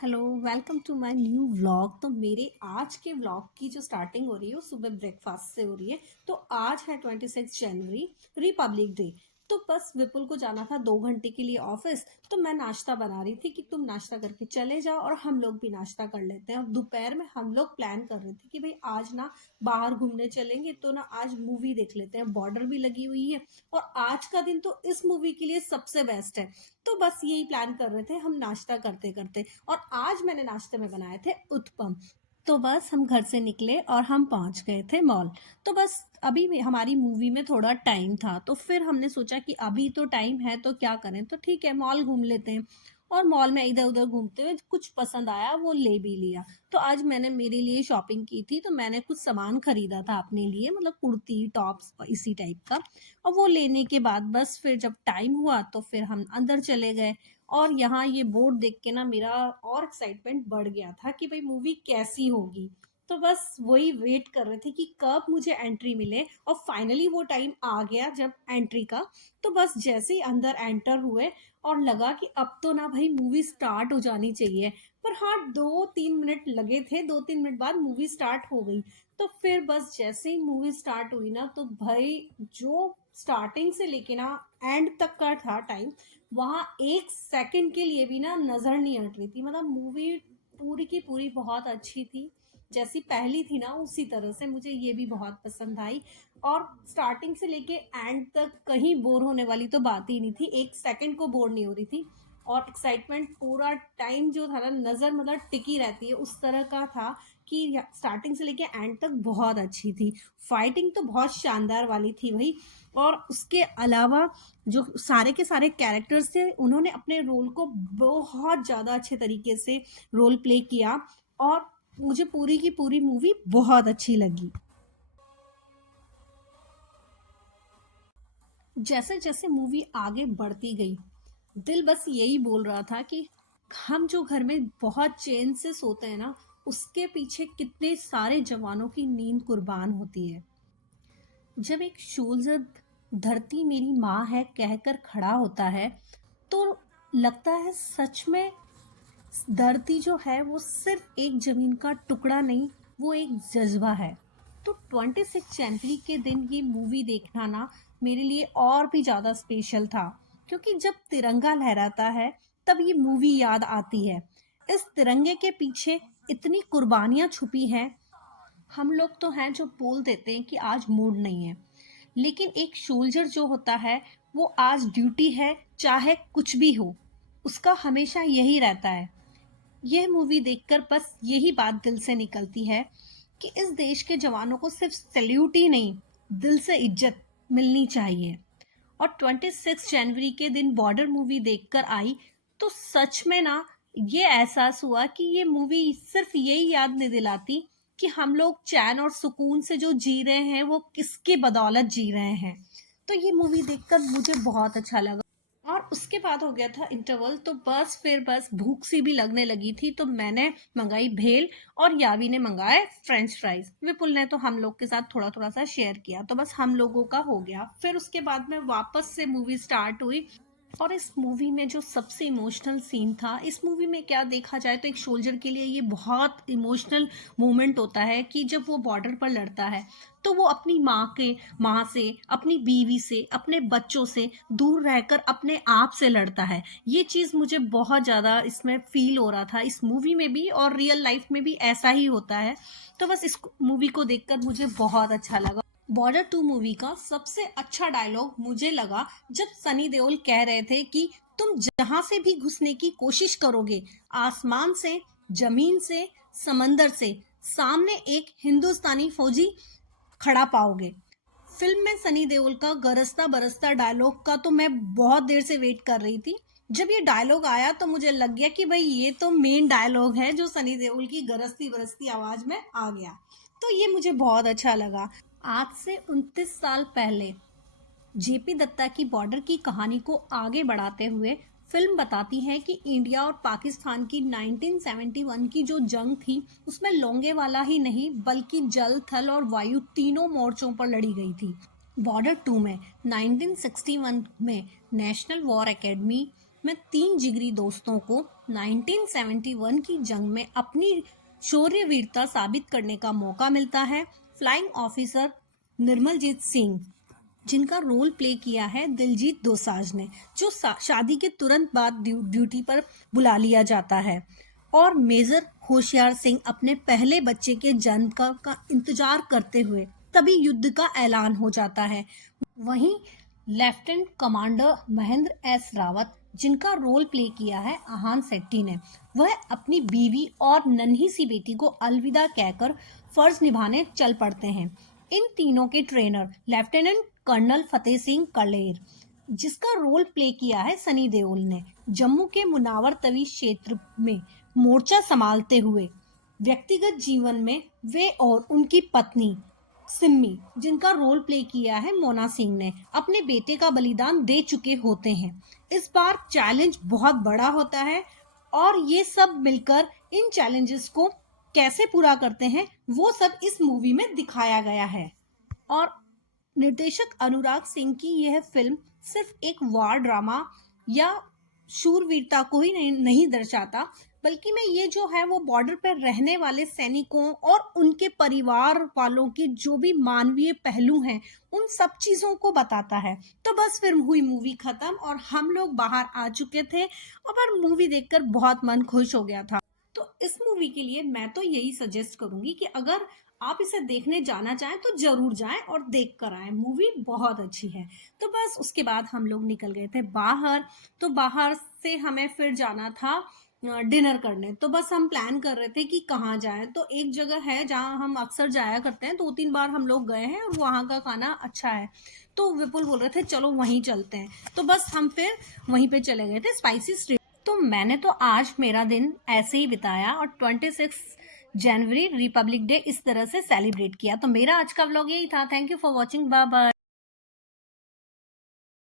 Hello, welcome to my new vlog. तो मेरे आज के व्लॉग की जो स्टार्टिंग हो रही है वो सुबह ब्रेकफास्ट से हो रही है। तो आज है 26 जनवरी, रिपब्लिक डे। तो बस विपुल को जाना था 2 घंटे के लिए ऑफिस। तो मैं नाश्ता बना रही थी कि तुम नाश्ता करके चले जाओ और हम लोग भी नाश्ता कर लेते हैं। और दोपहर में हम लोग प्लान कर रहे थे कि भाई आज ना बाहर घूमने चलेंगे, तो ना आज मूवी देख लेते हैं। बॉर्डर भी लगी हुई है और आज का दिन तो इस मूवी के लिए सबसे बेस्ट है। तो बस यही प्लान कर रहे थे हम नाश्ता करते करते। और आज मैंने नाश्ते में बनाए थे उत्पम। तो बस हम घर से निकले और हम पहुंच गए थे मॉल। तो बस अभी हमारी मूवी में थोड़ा टाइम था, तो फिर हमने सोचा कि अभी तो टाइम है तो क्या करें, तो ठीक है मॉल घूम लेते हैं। और मॉल में इधर उधर घूमते हुए कुछ पसंद आया, वो ले भी लिया। तो आज मैंने मेरे लिए शॉपिंग की थी, तो मैंने कुछ सामान खरीदा था अपने लिए, मतलब कुर्ती टॉप्स इसी टाइप का। और वो लेने के बाद बस फिर जब टाइम हुआ तो फिर हम अंदर चले गए। और यहाँ ये बोर्ड देख के ना मेरा और एक्साइटमेंट बढ़ गया था कि भाई मूवी कैसी होगी। तो बस वही वेट कर रहे थे कि कब मुझे एंट्री मिले, और फाइनली वो टाइम आ गया जब एंट्री का। तो बस जैसे ही अंदर एंटर हुए और लगा कि अब तो ना भाई मूवी स्टार्ट हो जानी चाहिए। पर हाँ, 2-3 मिनट लगे थे, 2-3 मिनट बाद मूवी स्टार्ट हो गई। तो फिर बस जैसे ही मूवी स्टार्ट हुई ना, तो भाई जो स्टार्टिंग से लेके ना एंड तक का था टाइम, वहां 1 सेकंड के लिए भी ना नजर नहीं हट रही थी। मतलब मूवी पूरी की पूरी बहुत अच्छी थी। जैसी पहली थी ना उसी तरह से मुझे ये भी बहुत पसंद आई। और स्टार्टिंग से लेके एंड तक कहीं बोर होने वाली तो बात ही नहीं थी, 1 सेकंड को बोर नहीं हो रही थी। और एक्साइटमेंट पूरा टाइम जो था ना, नजर मतलब टिकी रहती है उस तरह का था कि स्टार्टिंग से लेके एंड तक बहुत अच्छी थी। फाइटिंग तो बहुत शानदार वाली थी भाई। और उसके अलावा जो सारे के सारे कैरेक्टर्स थे, उन्होंने अपने रोल को बहुत ज़्यादा अच्छे तरीके से रोल प्ले किया। और मुझे पूरी की पूरी मूवी बहुत अच्छी लगी। जैसे जैसे मूवी आगे बढ़ती गई, दिल बस यही बोल रहा था कि हम जो घर में बहुत चैन से सोते हैं ना, उसके पीछे कितने सारे जवानों की नींद कुर्बान होती है। जब एक शोल्जर धरती मेरी माँ है कहकर खड़ा होता है, तो लगता है सच में धरती जो है वो सिर्फ एक जमीन का टुकड़ा नहीं, वो एक जज्बा है। तो 26 जनवरी के दिन ये मूवी देखना ना मेरे लिए और भी ज्यादा स्पेशल था, क्योंकि जब तिरंगा लहराता है तब ये मूवी याद आती है। इस तिरंगे के पीछे इतनी कुर्बानियां छुपी हैं। हम लोग तो हैं जो बोल देते हैं कि आज मूड नहीं है, लेकिन एक सोल्जर जो होता है, वो आज ड्यूटी है चाहे कुछ भी हो, उसका हमेशा यही रहता है। यह मूवी देखकर बस यही बात दिल से निकलती है कि इस देश के जवानों को सिर्फ सैल्यूट ही नहीं, दिल से इज्जत मिलनी चाहिए। और 26 जनवरी के दिन बॉर्डर मूवी देखकर आई, तो सच में ना ये एहसास हुआ कि ये मूवी सिर्फ यही याद नहीं दिलाती कि हम लोग चैन और सुकून से जो जी रहे हैं वो किसके बदौलत जी रहे हैं। तो ये मूवी देखकर मुझे बहुत अच्छा लगा। और उसके बाद हो गया था इंटरवल, तो बस फिर बस भूख सी भी लगने लगी थी, तो मैंने मंगाई भेल और यावी ने मंगाए फ्रेंच फ्राइज। विपुल ने तो हम लोग के साथ थोड़ा थोड़ा सा शेयर किया, तो बस हम लोगों का हो गया। फिर उसके बाद में वापस से मूवी स्टार्ट हुई। और इस मूवी में जो सबसे इमोशनल सीन था, इस मूवी में क्या देखा जाए तो एक सोल्जर के लिए ये बहुत इमोशनल मोमेंट होता है कि जब वो बॉर्डर पर लड़ता है, तो वो अपनी माँ से, अपनी बीवी से, अपने बच्चों से दूर रहकर अपने आप से लड़ता है। ये चीज़ मुझे बहुत ज़्यादा इसमें फील हो रहा था, इस मूवी में भी और रियल लाइफ में भी ऐसा ही होता है। तो बस इस मूवी को देखकर मुझे बहुत अच्छा लगा। बॉर्डर 2 मूवी का सबसे अच्छा डायलॉग मुझे लगा जब सनी देओल कह रहे थे कि तुम जहां से भी घुसने की कोशिश करोगे, आसमान से, जमीन से, समंदर से, सामने एक हिंदुस्तानी फौजी खड़ा पाओगे। फिल्म में सनी देओल का गरजता बरसता डायलॉग का तो मैं बहुत देर से वेट कर रही थी। जब ये डायलॉग आया तो मुझे लग गया कि भाई ये तो मेन डायलॉग है जो सनी देओल की गरजती बरसती आवाज में आ गया। तो ये मुझे बहुत अच्छा लगा। आज से 29 साल पहले जेपी दत्ता की बॉर्डर की कहानी को आगे बढ़ाते हुए फिल्म बताती है कि इंडिया और पाकिस्तान की 1971 की जो जंग थी, उसमें लोंगेवाला ही नहीं बल्कि जल, थल और वायु तीनों मोर्चों पर लड़ी गई थी। बॉर्डर 2 में 1961 में नेशनल वॉर एकेडमी में 3 जिगरी दोस्तों को 1971 की जंग में अपनी शौर्यवीरता साबित करने का मौका मिलता है। फ्लाइंग ऑफिसर निर्मलजीत सिंह, जिनका रोल प्ले किया है दिलजीत दोसांझ ने, जो शादी के तुरंत बाद ड्यूटी पर बुला लिया जाता है। और मेजर होशियार सिंह अपने पहले बच्चे के जन्म का इंतजार करते हुए तभी युद्ध का ऐलान हो जाता है। वहीं lieutenant commander Mahendra S Rawat, जिनका रोल प्ले किया है आहान शेट्टी ने, वह अपनी बीवी और नन्ही सी बेटी को अलविदा कहकर फर्ज निभाने चल पड़ते हैं। इन तीनों के trainer lieutenant colonel Fateh Singh Kaler, जिसका रोल प्ले किया है सनी देओल ने, जम्मू के मुनावर तवी क्षेत्र में मोर्चा संभालते हुए व्यक्तिगत जीवन में वे और उनकी पत्नी सिम्मी, जिनका रोल प्ले किया है मोना सिंह ने, अपने बेटे का बलिदान दे चुके होते हैं। इस बार चैलेंज बहुत बड़ा होता है और ये सब मिलकर इन चैलेंजेस को कैसे पूरा करते हैं वो सब इस मूवी में दिखाया गया है। और निर्देशक अनुराग सिंह की यह फिल्म सिर्फ एक वार ड्रामा या शूरवीरता को ही नहीं दर्शाता, बल्कि मैं ये जो है वो बॉर्डर पर रहने वाले सैनिकों और उनके परिवार वालों के जो भी मानवीय पहलू हैं उन सब चीजों को बताता है। तो बस फिर हुई मूवी खत्म और हम लोग बाहर आ चुके थे और पर मूवी देखकर बहुत मन खुश हो गया था। तो इस मूवी के लिए मैं तो यही सजेस्ट करूंगी कि अगर आप इसे देखने जाना चाहें तो जरूर जाएं और देख कर आएं। मूवी बहुत अच्छी है। तो बस उसके बाद हम लोग निकल गए थे बाहर। तो बाहर से हमें फिर जाना था डिनर करने। तो बस हम प्लान कर रहे थे कि कहाँ जाएं। तो एक जगह है जहाँ हम अक्सर जाया करते हैं, 2-3 बार हम लोग गए हैं और वहाँ का खाना अच्छा है। तो विपुल बोल रहे थे चलो वहीं चलते हैं। तो बस हम फिर वहीं पे चले गए थे, स्पाइसी स्ट्रीट। तो मैंने तो आज मेरा दिन ऐसे ही बिताया और 26 जनवरी रिपब्लिक डे इस तरह से सेलिब्रेट किया। तो मेरा आज का व्लॉग यही था। Thank you for watching. Bye bye.